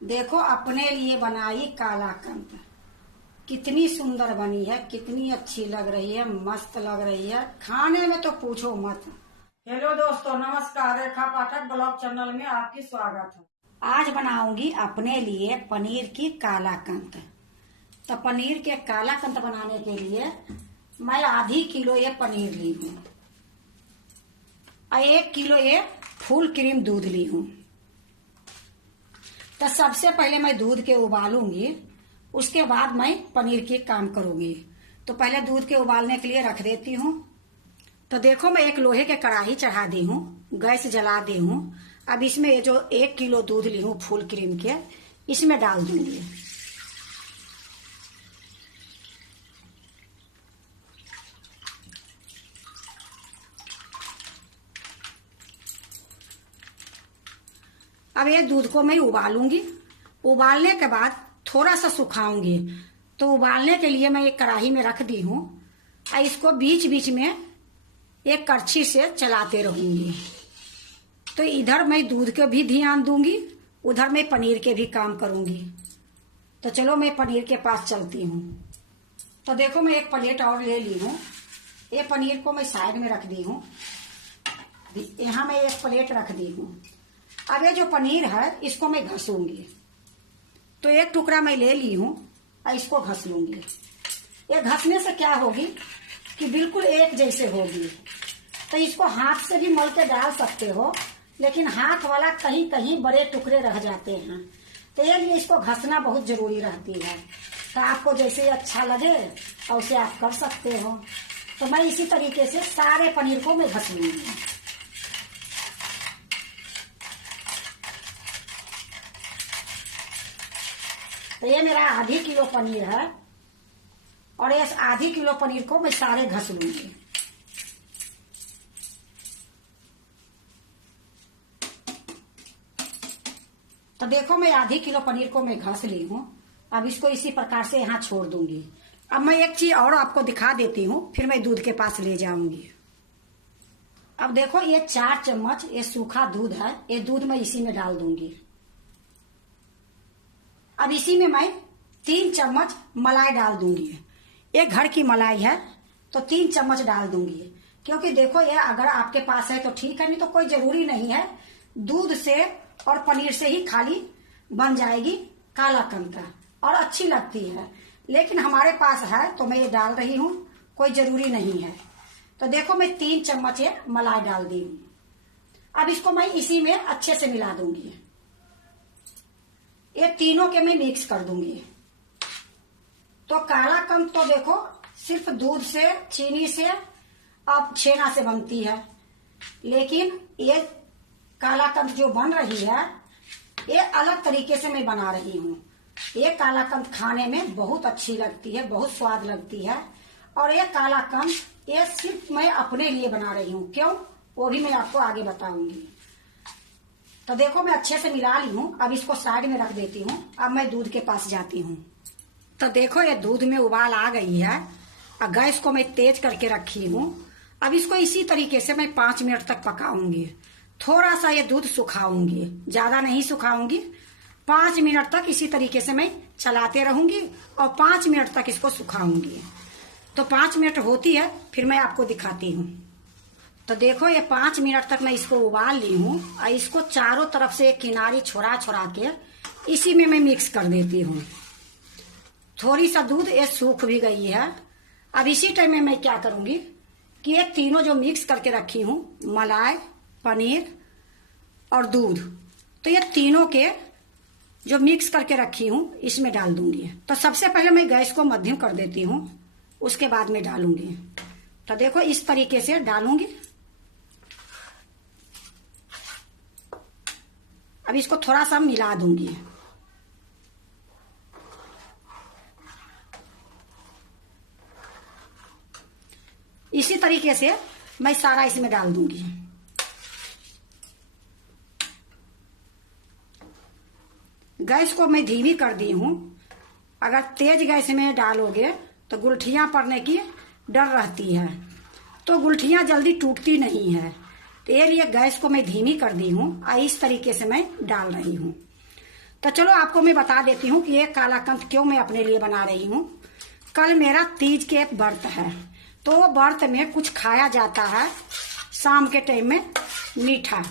देखो अपने लिए बनाई कालाकंद, कितनी सुंदर बनी है, कितनी अच्छी लग रही है, मस्त लग रही है, खाने में तो पूछो मत। हेलो दोस्तों, नमस्कार। रेखा पाठक ब्लॉग चैनल में आपकी स्वागत है। आज बनाऊंगी अपने लिए पनीर की कालाकंद। तो पनीर के कालाकंद बनाने के लिए मैं आधी किलो ये पनीर ली हूँ और 1 किलो ये फुल क्रीम दूध ली हूँ। तो सबसे पहले मैं दूध के उबालूंगी, उसके बाद मैं पनीर की काम करूंगी। तो पहले दूध के उबालने के लिए रख देती हूँ। तो देखो मैं एक लोहे के कढ़ाई चढ़ा दी हूँ, गैस जला दी हूँ। अब इसमें ये जो 1 किलो दूध ली हूँ फुल क्रीम के, इसमें डाल दूंगी। अब ये दूध को मैं उबालूंगी। उबालने के बाद थोड़ा सा सुखाऊंगी। तो उबालने के लिए मैं एक कढ़ाई में रख दी हूँ और इसको बीच बीच में एक करछी से चलाते रहूंगी। तो इधर मैं दूध के भी ध्यान दूंगी, उधर मैं पनीर के भी काम करूंगी। तो चलो मैं पनीर के पास चलती हूँ। तो देखो मैं एक प्लेट और ले ली हूँ। ये पनीर को मैं साइड में रख दी हूँ। यहाँ मैं एक प्लेट रख दी हूँ। अब ये जो पनीर है इसको मैं घसूंगी। तो एक टुकड़ा मैं ले ली हूँ और इसको घस लूंगी। ये घसने से क्या होगी कि बिल्कुल एक जैसे होगी। तो इसको हाथ से भी मल के डाल सकते हो, लेकिन हाथ वाला कहीं कहीं बड़े टुकड़े रह जाते हैं। तो ये लिए इसको घसना बहुत जरूरी रहती है। तो आपको जैसे अच्छा लगे और उसे आप कर सकते हो। तो मैं इसी तरीके से सारे पनीर को मैं घस लूंगी। तो ये मेरा आधी किलो पनीर है और इस आधी किलो पनीर को मैं सारे घस लूंगी। तो देखो मैं आधी किलो पनीर को मैं घस ली हूँ। अब इसको इसी प्रकार से यहाँ छोड़ दूंगी। अब मैं एक चीज और आपको दिखा देती हूँ, फिर मैं दूध के पास ले जाऊंगी। अब देखो ये 4 चम्मच ये सूखा दूध है, ये दूध मैं इसी में डाल दूंगी। अब इसी में मैं 3 चम्मच मलाई डाल दूंगी। ये घर की मलाई है तो 3 चम्मच डाल दूंगी। क्योंकि देखो ये अगर आपके पास है तो ठीक है, नहीं तो कोई जरूरी नहीं है। दूध से और पनीर से ही खाली बन जाएगी कालाकंद और अच्छी लगती है। लेकिन हमारे पास है तो मैं ये डाल रही हूँ, कोई जरूरी नहीं है। तो देखो मैं 3 चम्मच ये मलाई डाल दी हूँ। अब इसको मैं इसी में अच्छे से मिला दूंगी। ये तीनों के मैं मिक्स कर दूंगी। तो कालाकंद तो देखो सिर्फ दूध से, चीनी से और छेना से बनती है। लेकिन ये कालाकंद जो बन रही है ये अलग तरीके से मैं बना रही हूँ। ये कालाकंद खाने में बहुत अच्छी लगती है, बहुत स्वाद लगती है। और ये कालाकंद ये सिर्फ मैं अपने लिए बना रही हूँ। क्यों, वो भी मैं आपको आगे बताऊंगी। तो देखो मैं अच्छे से मिला ली हूँ। अब इसको साइड में रख देती हूँ। अब मैं दूध के पास जाती हूँ। तो देखो ये दूध में उबाल आ गई है और गैस को मैं तेज करके रखी हूँ। अब इसको इसी तरीके से मैं 5 मिनट तक पकाऊंगी। थोड़ा सा ये दूध सुखाऊंगी, ज्यादा नहीं सुखाऊंगी। 5 मिनट तक इसी तरीके से मैं चलाते रहूंगी और 5 मिनट तक इसको सुखाऊंगी। तो 5 मिनट होती है फिर मैं आपको दिखाती हूँ। तो देखो ये 5 मिनट तक मैं इसको उबाल ली हूँ और इसको चारों तरफ से किनारी छोड़ा छोड़ा के इसी में मैं मिक्स कर देती हूँ। थोड़ी सा दूध ये सूख भी गई है। अब इसी टाइम में मैं क्या करूंगी कि ये तीनों जो मिक्स करके रखी हूँ, मलाई, पनीर और दूध, तो ये तीनों के जो मिक्स करके रखी हूँ इसमें डाल दूंगी। तो सबसे पहले मैं गैस को मध्यम कर देती हूँ, उसके बाद में डालूंगी। तो देखो इस तरीके से डालूंगी। अब इसको थोड़ा सा मिला दूंगी। इसी तरीके से मैं सारा इसमें डाल दूंगी। गैस को मैं धीमी कर दी हूँ। अगर तेज गैस में डालोगे तो गुलठियां पड़ने की डर रहती है, तो गुलठियां जल्दी टूटती नहीं है। तो ये लिए गैस को मैं धीमी कर दी हूँ और इस तरीके से मैं डाल रही हूँ। तो चलो आपको मैं बता देती हूँ कि ये काला कंद क्यों मैं अपने लिए बना रही हूँ। कल मेरा तीज के एक व्रत है, तो वो व्रत में कुछ खाया जाता है शाम के टाइम में मीठा।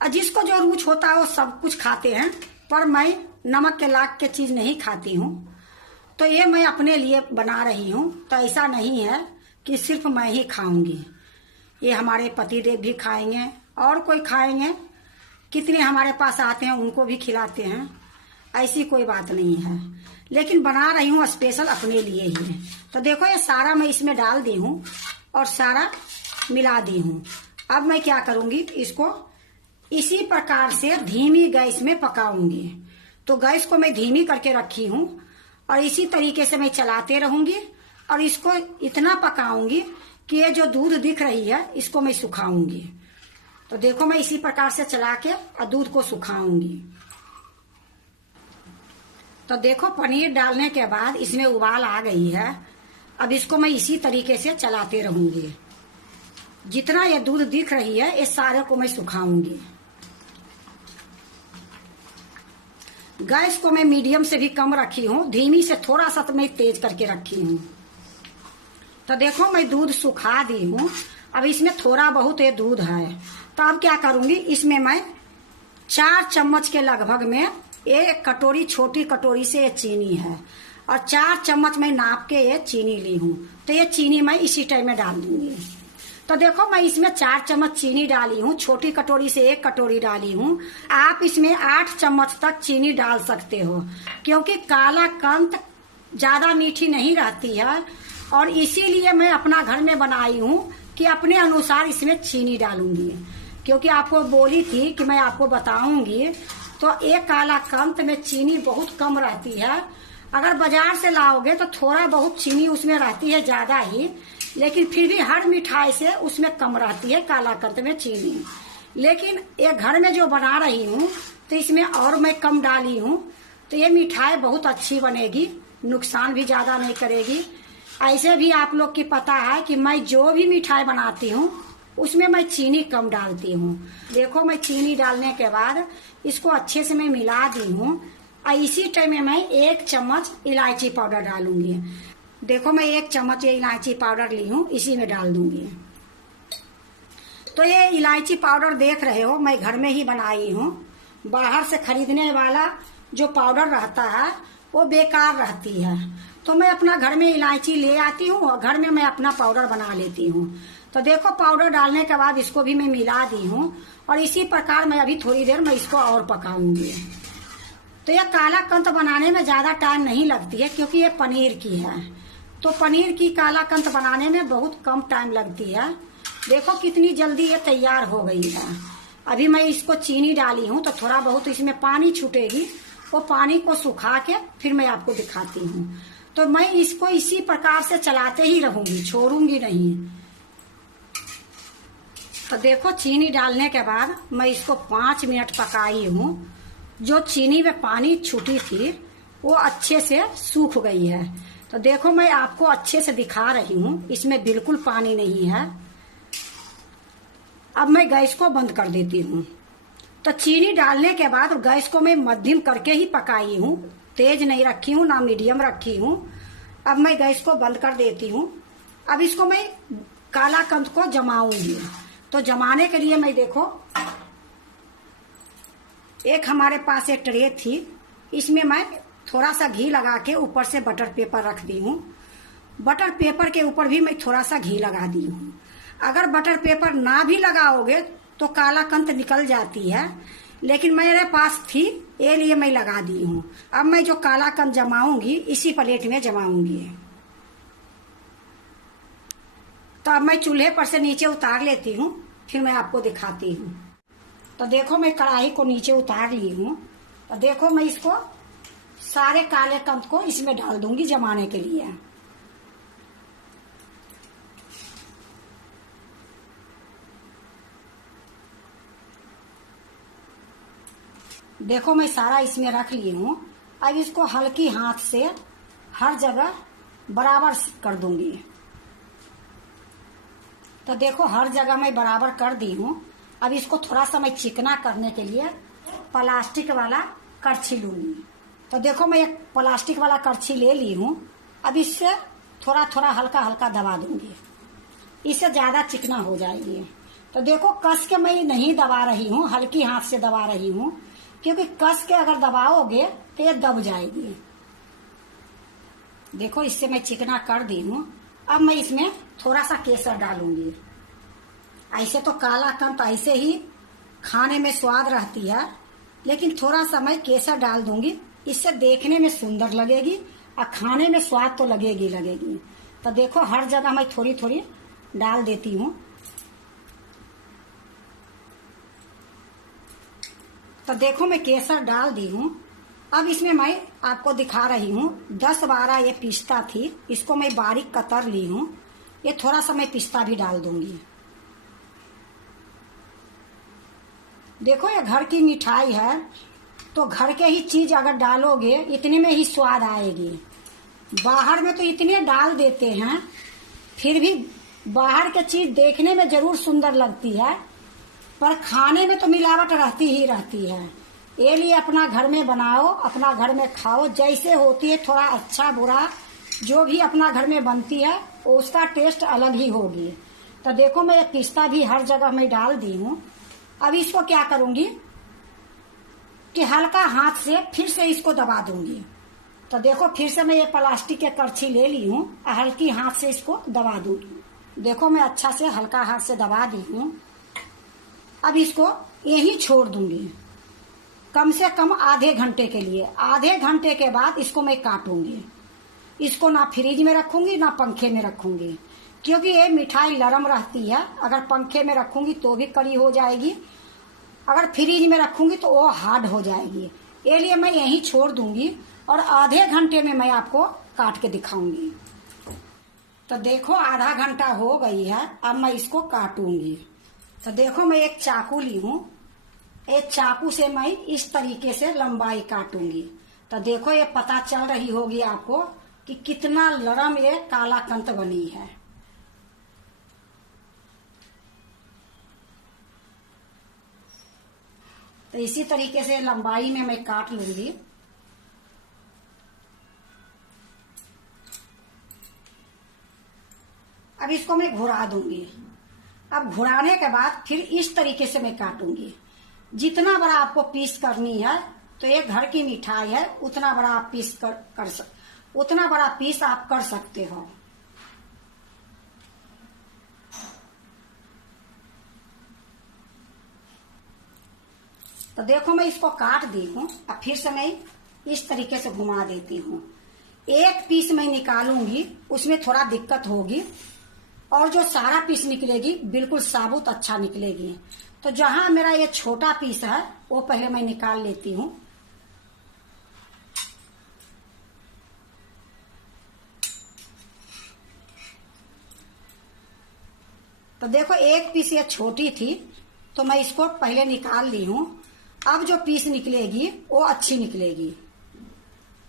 और जिसको जो रुच होता है वो सब कुछ खाते हैं, पर मैं नमक के लाग के चीज नहीं खाती हूँ। तो ये मैं अपने लिए बना रही हूँ। तो ऐसा नहीं है कि सिर्फ मैं ही खाऊंगी, ये हमारे पतिदेव भी खाएंगे और कोई खाएंगे, कितने हमारे पास आते हैं उनको भी खिलाते हैं। ऐसी कोई बात नहीं है, लेकिन बना रही हूँ स्पेशल अपने लिए ही। तो देखो ये सारा मैं इसमें डाल दी हूँ और सारा मिला दी हूँ। अब मैं क्या करूंगी, इसको इसी प्रकार से धीमी गैस में पकाऊंगी। तो गैस को मैं धीमी करके रखी हूँ और इसी तरीके से मैं चलाते रहूंगी और इसको इतना पकाऊंगी कि ये जो दूध दिख रही है इसको मैं सुखाऊंगी। तो देखो मैं इसी प्रकार से चला के और दूध को सुखाऊंगी। तो देखो पनीर डालने के बाद इसमें उबाल आ गई है। अब इसको मैं इसी तरीके से चलाते रहूंगी। जितना ये दूध दिख रही है इस सारे को मैं सुखाऊंगी। गैस को मैं मीडियम से भी कम रखी हूँ, धीमी से थोड़ा सा तो मैं तेज करके रखी हूँ। तो देखो मैं दूध सुखा दी हूँ। अब इसमें थोड़ा बहुत ये दूध है, तो अब क्या करूंगी, इसमें मैं 4 चम्मच के लगभग में एक कटोरी, छोटी कटोरी से ये चीनी है और 4 चम्मच मैं नाप के ये चीनी ली हूँ। तो ये चीनी मैं इसी टाइम में डाल दूंगी। तो देखो मैं इसमें 4 चम्मच चीनी डाली हूँ, छोटी कटोरी से 1 कटोरी डाली हूँ। आप इसमें 8 चम्मच तक चीनी डाल सकते हो, क्योंकि काला कंद ज्यादा मीठी नहीं रहती है और इसीलिए मैं अपना घर में बनाई हूँ कि अपने अनुसार इसमें चीनी डालूंगी। क्योंकि आपको बोली थी कि मैं आपको बताऊंगी, तो एक काला कंद में चीनी बहुत कम रहती है। अगर बाजार से लाओगे तो थोड़ा बहुत चीनी उसमें रहती है ज्यादा ही, लेकिन फिर भी हर मिठाई से उसमें कम रहती है काला कंद में चीनी। लेकिन ये घर में जो बना रही हूँ तो इसमें और मैं कम डाली हूँ, तो ये मिठाई बहुत अच्छी बनेगी, नुकसान भी ज्यादा नहीं करेगी। ऐसे भी आप लोग की पता है कि मैं जो भी मिठाई बनाती हूँ उसमें मैं चीनी कम डालती हूँ। देखो मैं चीनी डालने के बाद इसको अच्छे से मैं मिला दी हूँ और इसी टाइम में मैं 1 चम्मच इलायची पाउडर डालूंगी। देखो मैं 1 चम्मच ये इलायची पाउडर ली हूँ, इसी में डाल दूंगी। तो ये इलायची पाउडर देख रहे हो मैं घर में ही बनाई हूँ। बाहर से खरीदने वाला जो पाउडर रहता है वो बेकार रहती है, तो मैं अपना घर में इलायची ले आती हूँ और घर में मैं अपना पाउडर बना लेती हूँ। तो देखो पाउडर डालने के बाद इसको भी मैं मिला दी हूँ और इसी प्रकार मैं अभी थोड़ी देर में इसको और पकाऊंगी। तो यह काला कंद बनाने में ज्यादा टाइम नहीं लगती है, क्योंकि ये पनीर की है। तो पनीर की काला कंद बनाने में बहुत कम टाइम लगती है। देखो कितनी जल्दी ये तैयार हो गई है। अभी मैं इसको चीनी डाली हूँ तो थोड़ा बहुत इसमें पानी छूटेगी, वो पानी को सुखा के फिर मैं आपको दिखाती हूँ। तो मैं इसको इसी प्रकार से चलाते ही रहूंगी, छोड़ूंगी नहीं। तो देखो चीनी डालने के बाद मैं इसको 5 मिनट पकाई हूँ। जो चीनी में पानी छूटी थी वो अच्छे से सूख गई है। तो देखो मैं आपको अच्छे से दिखा रही हूँ, इसमें बिल्कुल पानी नहीं है। अब मैं गैस को बंद कर देती हूँ। तो चीनी डालने के बाद गैस को मैं मध्यम करके ही पकाई हूँ, तेज नहीं रखी हूँ ना मीडियम रखी हूँ। अब मैं गैस को बंद कर देती हूँ। अब इसको मैं काला कंद को जमाऊंगी। तो जमाने के लिए मैं देखो एक हमारे पास एक ट्रे थी, इसमें मैं थोड़ा सा घी लगा के ऊपर से बटर पेपर रख दी हूँ। बटर पेपर के ऊपर भी मैं थोड़ा सा घी लगा दी हूँ। अगर बटर पेपर ना भी लगाओगे तो काला कंद निकल जाती है, लेकिन मेरे पास थी ये लिए मैं लगा दी हूँ। अब मैं जो काला कंद जमाऊंगी इसी प्लेट में जमाऊंगी। तो अब मैं चूल्हे पर से नीचे उतार लेती हूँ, फिर मैं आपको दिखाती हूँ। तो देखो मैं कढ़ाई को नीचे उतार ली हूँ। तो देखो मैं इसको सारे काले कंद को इसमें डाल दूंगी जमाने के लिए। देखो मैं सारा इसमें रख ली हूँ। अब इसको हल्की हाथ से हर जगह बराबर कर दूंगी। तो देखो हर जगह मैं बराबर कर दी हूँ। अब इसको थोड़ा सा मैं चिकना करने के लिए प्लास्टिक वाला करछी लूंगी। तो देखो मैं एक प्लास्टिक वाला करछी ले ली हूँ। अब इससे थोड़ा थोड़ा हल्का हल्का दबा दूंगी, इससे ज्यादा चिकना हो जाएगी। तो देखो कस के मैं नहीं दबा रही हूँ, हल्की हाथ से दबा रही हूँ, क्योंकि कस के अगर दबाओगे तो ये दब जाएगी। देखो इससे मैं चिकना कर दी हूँ। अब मैं इसमें थोड़ा सा केसर डालूंगी। ऐसे तो काला कंद ऐसे ही खाने में स्वाद रहती है, लेकिन थोड़ा सा मैं केसर डाल दूंगी, इससे देखने में सुंदर लगेगी और खाने में स्वाद तो लगेगी लगेगी। तो देखो हर जगह मैं थोड़ी थोड़ी डाल देती हूँ। तो देखो मैं केसर डाल दी हूँ। अब इसमें मैं आपको दिखा रही हूँ 10-12 ये पिस्ता थी, इसको मैं बारीक कतर ली हूँ। ये थोड़ा सा मैं पिस्ता भी डाल दूंगी। देखो ये घर की मिठाई है, तो घर के ही चीज अगर डालोगे इतने में ही स्वाद आएगी। बाहर में तो इतने डाल देते हैं, फिर भी बाहर के चीज देखने में जरूर सुंदर लगती है, पर खाने में तो मिलावट रहती ही रहती है। ये लिए अपना घर में बनाओ, अपना घर में खाओ, जैसे होती है थोड़ा अच्छा बुरा जो भी अपना घर में बनती है उसका टेस्ट अलग ही होगी। तो देखो मैं पिस्ता भी हर जगह मैं डाल दी हूँ। अब इसको क्या करूंगी कि हल्का हाथ से फिर से इसको दबा दूंगी। तो देखो फिर से मैं ये प्लास्टिक के करछी ले ली हूँ, हल्की हाथ से इसको दबा दूंगी। देखो मैं अच्छा से हल्का हाथ से दबा दी हूँ। अब इसको यहीं छोड़ दूंगी कम से कम आधे घंटे के लिए। आधे घंटे के बाद इसको मैं काटूंगी। इसको ना फ्रिज में रखूंगी ना पंखे में रखूंगी, क्योंकि ये मिठाई नरम रहती है। अगर पंखे में रखूंगी तो भी कड़ी हो जाएगी, अगर फ्रिज में रखूंगी तो वो हार्ड हो जाएगी। ये लिए मैं यहीं छोड़ दूंगी और आधे घंटे में मैं आपको काट के दिखाऊंगी। तो देखो आधा घंटा हो गई है, अब मैं इसको काटूंगी। तो देखो मैं एक चाकू ली हूँ, एक चाकू से मैं इस तरीके से लंबाई काटूंगी। तो देखो ये पता चल रही होगी आपको कि कितना नरम ये काला कंद बनी है। तो इसी तरीके से लंबाई में मैं काट लूंगी। अब इसको मैं घुरा दूंगी। अब घुराने के बाद फिर इस तरीके से मैं काटूंगी। जितना बड़ा आपको पीस करनी है, तो ये घर की मिठाई है, उतना बड़ा आप पीस उतना बड़ा पीस आप कर सकते हो। तो देखो मैं इसको काट दी हूँ। अब फिर से मैं इस तरीके से घुमा देती हूँ। एक पीस मैं निकालूंगी, उसमें थोड़ा दिक्कत होगी, और जो सारा पीस निकलेगी बिल्कुल साबुत अच्छा निकलेगी। तो जहां मेरा ये छोटा पीस है वो पहले मैं निकाल लेती हूँ। तो देखो एक पीस ये छोटी थी, तो मैं इसको पहले निकाल ली हूँ। अब जो पीस निकलेगी वो अच्छी निकलेगी।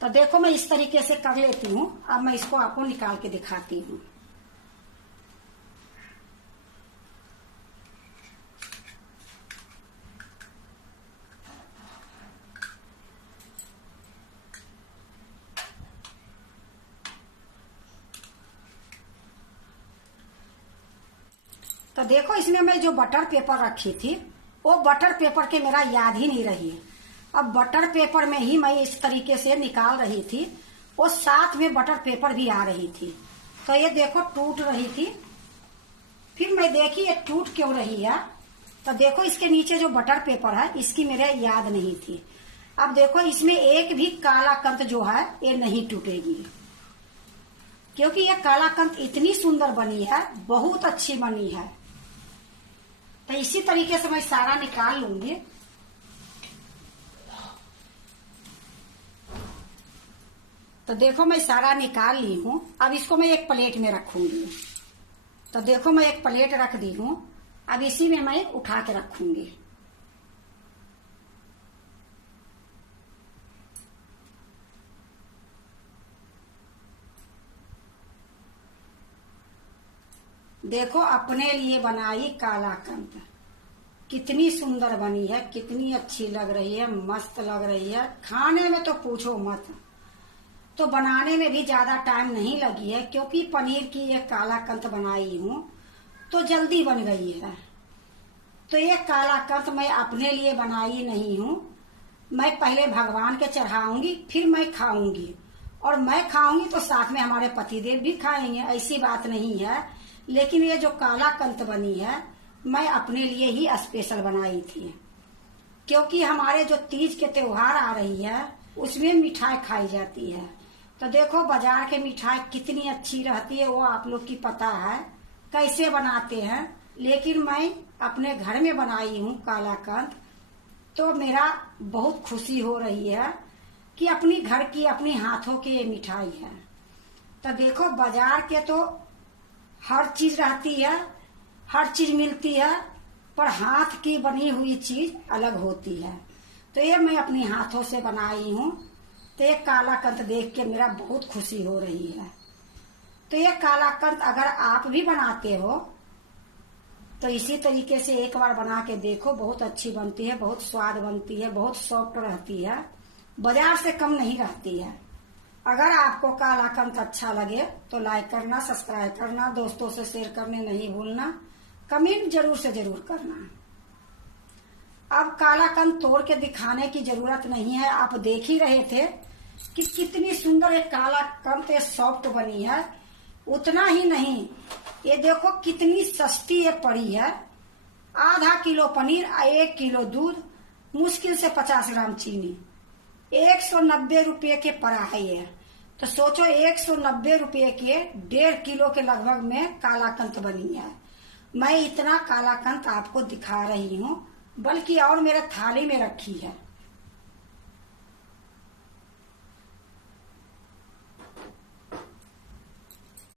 तो देखो मैं इस तरीके से कर लेती हूँ। अब मैं इसको आपको निकाल के दिखाती हूँ। तो देखो इसमें मैं जो बटर पेपर रखी थी, वो बटर पेपर के मेरा याद ही नहीं रही। अब बटर पेपर में ही मैं इस तरीके से निकाल रही थी, वो साथ में बटर पेपर भी आ रही थी। तो ये देखो टूट रही थी। फिर मैं देखी ये टूट क्यों रही है। तो देखो इसके नीचे जो बटर पेपर है इसकी मेरे याद नहीं थी। अब देखो इसमें एक भी काला कंद जो है ये नहीं टूटेगी, क्योंकि ये काला कंद इतनी सुंदर बनी है, बहुत अच्छी बनी है। तो इसी तरीके से मैं सारा निकाल लूंगी। तो देखो मैं सारा निकाल ली हूं। अब इसको मैं एक प्लेट में रखूंगी। तो देखो मैं एक प्लेट रख दी हूं। अब इसी में मैं उठा के रखूंगी। देखो अपने लिए बनाई काला कंद। कितनी सुंदर बनी है, कितनी अच्छी लग रही है, मस्त लग रही है। खाने में तो पूछो मत। तो बनाने में भी ज्यादा टाइम नहीं लगी है, क्योंकि पनीर की ये कालाकंद बनाई हूँ तो जल्दी बन गई है। तो ये कालाकंद मैं अपने लिए बनाई नहीं हूँ, मैं पहले भगवान के चढ़ाऊंगी, फिर मैं खाऊंगी, और मैं खाऊंगी तो साथ में हमारे पतिदेव भी खाएंगे, ऐसी बात नहीं है। लेकिन ये जो कालाकंद बनी है मैं अपने लिए ही स्पेशल बनाई थी, क्योंकि हमारे जो तीज के त्योहार आ रही है उसमें मिठाई खाई जाती है। तो देखो बाजार के मिठाई कितनी अच्छी रहती है, वो आप लोग की पता है कैसे बनाते हैं। लेकिन मैं अपने घर में बनाई हूँ कालाकंद, तो मेरा बहुत खुशी हो रही है कि अपनी घर की अपनी हाथों की ये मिठाई है। तो देखो बाजार के तो हर चीज रहती है, हर चीज मिलती है, पर हाथ की बनी हुई चीज अलग होती है। तो ये मैं अपनी हाथों से बनाई हूँ। तो ये कालाकंद देख के मेरा बहुत खुशी हो रही है। तो ये कालाकंद अगर आप भी बनाते हो तो इसी तरीके से एक बार बना के देखो, बहुत अच्छी बनती है, बहुत स्वाद बनती है, बहुत सॉफ्ट रहती है, बाजार से कम नहीं रहती है। अगर आपको कालाकंद अच्छा लगे तो लाइक करना, सब्सक्राइब करना, दोस्तों से शेयर करने नहीं भूलना, कमेंट जरूर से जरूर करना। अब कालाकंद तोड़ के दिखाने की जरूरत नहीं है, आप देख ही रहे थे कि कितनी सुंदर एक कालाकंद सॉफ्ट बनी है। उतना ही नहीं, ये देखो कितनी सस्ती ये पड़ी है। आधा किलो पनीर, 1 किलो दूध, मुश्किल से 50 ग्राम चीनी, 190 रुपये के पड़ा है ये। तो सोचो 190 रुपये के 1.5 किलो के लगभग में कालाकंद बनी है। मैं इतना कालाकंद आपको दिखा रही हूँ, बल्कि और मेरे थाली में रखी है।